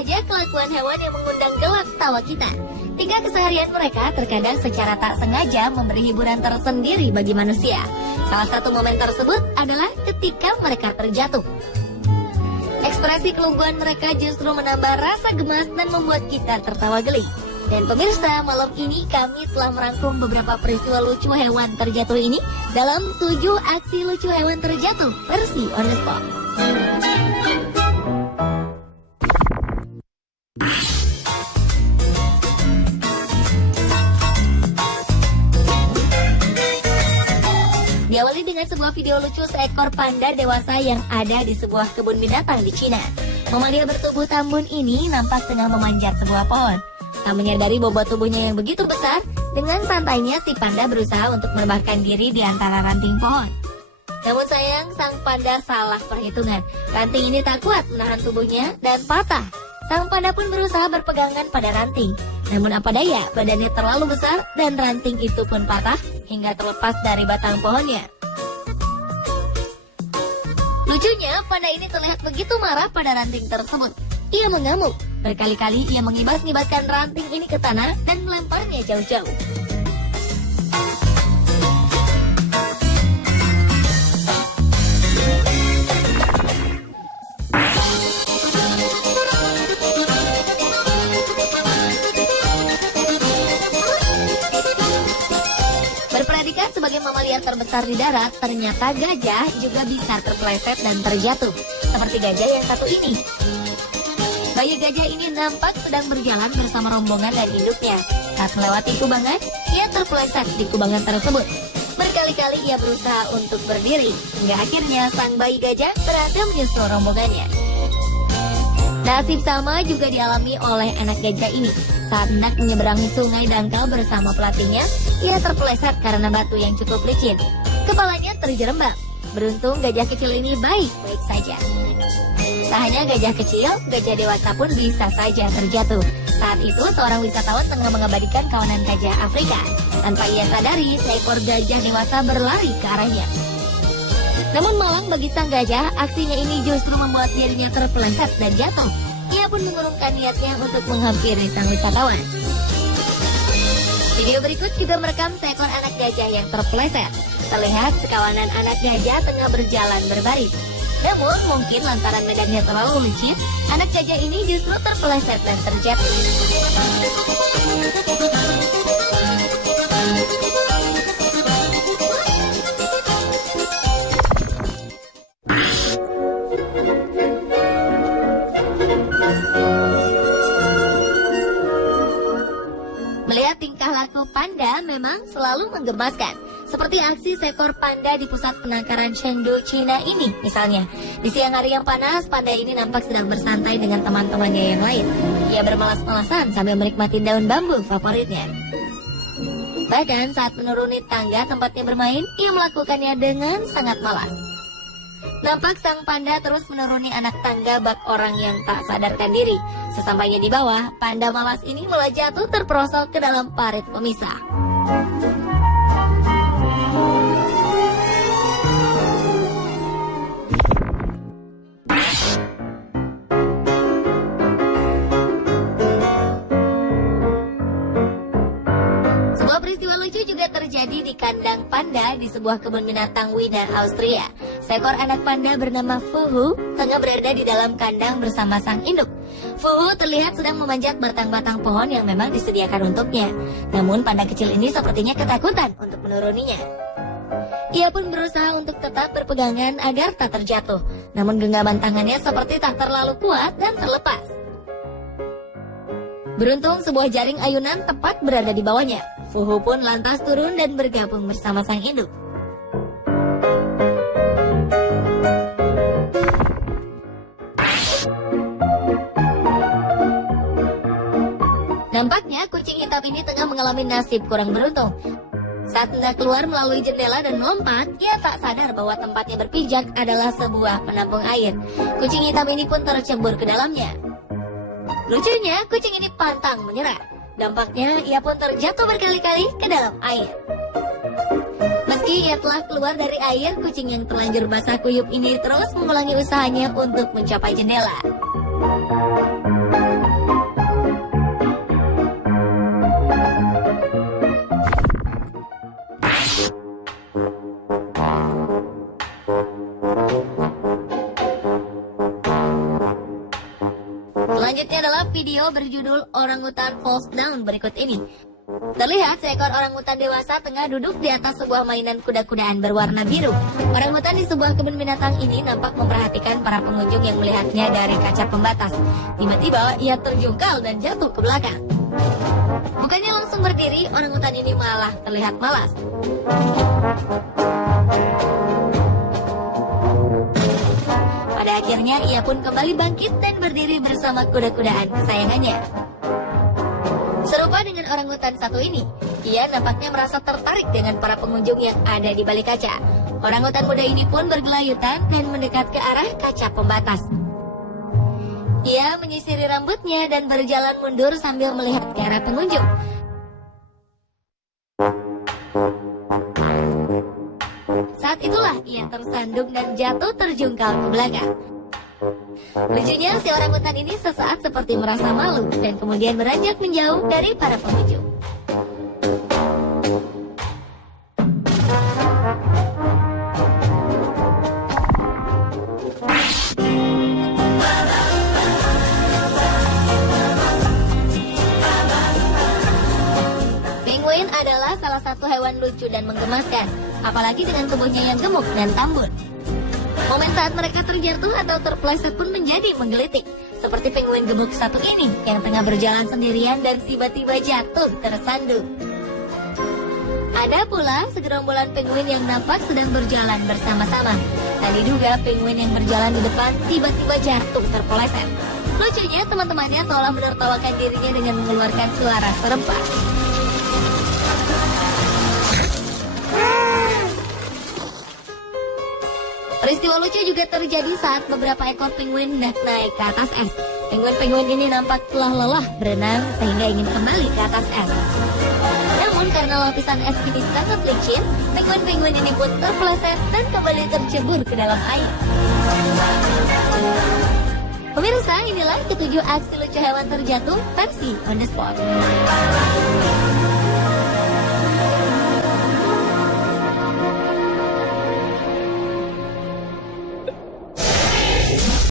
saja kelakuan hewan yang mengundang gelak tawa kita. Hingga keseharian mereka terkadang secara tak sengaja memberi hiburan tersendiri bagi manusia. Salah satu momen tersebut adalah ketika mereka terjatuh. Ekspresi kelumpuhan mereka justru menambah rasa gemas dan membuat kita tertawa geli. Dan pemirsa, malam ini kami telah merangkum beberapa peristiwa lucu hewan terjatuh ini dalam 7 aksi lucu hewan terjatuh versi On The Spot. Diawali dengan sebuah video lucu seekor panda dewasa yang ada di sebuah kebun binatang di Cina. Mamalia bertubuh tambun ini nampak tengah memanjat sebuah pohon. Tak menyadari bobot tubuhnya yang begitu besar, dengan santainya si panda berusaha untuk merebahkan diri di antara ranting pohon. Namun sayang, sang panda salah perhitungan. Ranting ini tak kuat menahan tubuhnya dan patah. Sang panda pun berusaha berpegangan pada ranting. Namun apa daya, badannya terlalu besar dan ranting itu pun patah hingga terlepas dari batang pohonnya. Lucunya, panda ini terlihat begitu marah pada ranting tersebut. Ia mengamuk. Berkali-kali ia mengibas-ngibaskan ranting ini ke tanah dan melemparnya jauh-jauh. Berpredikat sebagai mamalia terbesar di darat, ternyata gajah juga bisa terpeleset dan terjatuh, seperti gajah yang satu ini. Bayi gajah ini nampak sedang berjalan bersama rombongan dan induknya. Saat melewati kubangan, ia terpeleset di kubangan tersebut. Berkali-kali ia berusaha untuk berdiri, hingga akhirnya sang bayi gajah berhasil menyusul rombongannya. Nasib sama juga dialami oleh anak gajah ini. Saat hendak menyeberangi sungai dangkal bersama pelatihnya, ia terpeleset karena batu yang cukup licin. Kepalanya terjerembab. Beruntung gajah kecil ini baik-baik saja. Tak hanya gajah kecil, gajah dewasa pun bisa saja terjatuh. Saat itu, seorang wisatawan tengah mengabadikan kawanan gajah Afrika. Tanpa ia sadari, seekor gajah dewasa berlari ke arahnya. Namun malang bagi sang gajah, aksinya ini justru membuat dirinya terpeleset dan jatuh. Ia pun mengurungkan niatnya untuk menghampiri sang wisatawan. Video berikut juga merekam seekor anak gajah yang terpeleset. Terlihat sekawanan anak gajah tengah berjalan berbaris. Namun mungkin lantaran medannya terlalu licin, anak gajah ini justru terpeleset dan terjatuh. Melihat tingkah laku panda memang selalu menggemaskan. Seperti aksi seekor panda di pusat penangkaran Chengdu, Cina ini misalnya. Di siang hari yang panas, panda ini nampak sedang bersantai dengan teman-temannya yang lain. Ia bermalas-malasan sambil menikmati daun bambu favoritnya. Bahkan saat menuruni tangga tempatnya bermain, ia melakukannya dengan sangat malas. Nampak sang panda terus menuruni anak tangga bak orang yang tak sadarkan diri. Sesampainya di bawah, panda malas ini malah jatuh terperosok ke dalam parit pemisah. Peristiwa lucu juga terjadi di kandang panda di sebuah kebun binatang Wina, Austria. Seekor anak panda bernama Fuhu tengah berada di dalam kandang bersama sang induk. Fuhu terlihat sedang memanjat batang-batang pohon yang memang disediakan untuknya. Namun panda kecil ini sepertinya ketakutan untuk menuruninya. Ia pun berusaha untuk tetap berpegangan agar tak terjatuh. Namun genggaman tangannya seperti tak terlalu kuat dan terlepas. Beruntung sebuah jaring ayunan tepat berada di bawahnya. Fuhu pun lantas turun dan bergabung bersama sang induk. Nampaknya kucing hitam ini tengah mengalami nasib kurang beruntung. Saat hendak keluar melalui jendela dan melompat, ia tak sadar bahwa tempatnya berpijak adalah sebuah penampung air. Kucing hitam ini pun tercebur ke dalamnya. Lucunya, kucing ini pantang menyerah. Dampaknya, ia pun terjatuh berkali-kali ke dalam air. Meski ia telah keluar dari air, kucing yang terlanjur basah kuyup ini terus mengulangi usahanya untuk mencapai jendela. Selanjutnya adalah video berjudul Orangutan Falls Down berikut ini. Terlihat seekor orangutan dewasa tengah duduk di atas sebuah mainan kuda-kudaan berwarna biru. Orangutan di sebuah kebun binatang ini nampak memperhatikan para pengunjung yang melihatnya dari kaca pembatas. Tiba-tiba ia terjungkal dan jatuh ke belakang. Bukannya langsung berdiri, orangutan ini malah terlihat malas. Pada akhirnya ia pun kembali bangkit dan berdiri bersama kuda-kudaan kesayangannya. Serupa dengan orangutan satu ini, ia nampaknya merasa tertarik dengan para pengunjung yang ada di balik kaca. Orangutan muda ini pun bergelayutan dan mendekat ke arah kaca pembatas. Ia menyisiri rambutnya dan berjalan mundur sambil melihat ke arah pengunjung. Saat itulah ia tersandung dan jatuh terjungkal ke belakang. Lucunya, si orangutan ini sesaat seperti merasa malu dan kemudian beranjak menjauh dari para pengunjung. Penguin adalah salah satu hewan lucu dan menggemaskan, apalagi dengan tubuhnya yang gemuk dan tambun. Momen saat mereka terjatuh atau terpeleset pun menjadi menggelitik, seperti penguin gemuk satu ini yang tengah berjalan sendirian dan tiba-tiba jatuh tersandung. Ada pula segerombolan penguin yang nampak sedang berjalan bersama-sama. Dan diduga penguin yang berjalan di depan tiba-tiba jatuh terpeleset. Lucunya, teman-temannya seolah menertawakan dirinya dengan mengeluarkan suara serempak. Peristiwa lucu juga terjadi saat beberapa ekor penguin hendak naik ke atas es. Penguin-penguin ini nampak telah lelah berenang sehingga ingin kembali ke atas es. Namun karena lapisan es ini sangat licin, penguin-penguin ini pun terpeleset dan kembali tercebur ke dalam air. Pemirsa, inilah ketujuh aksi lucu hewan terjatuh versi On The Spot.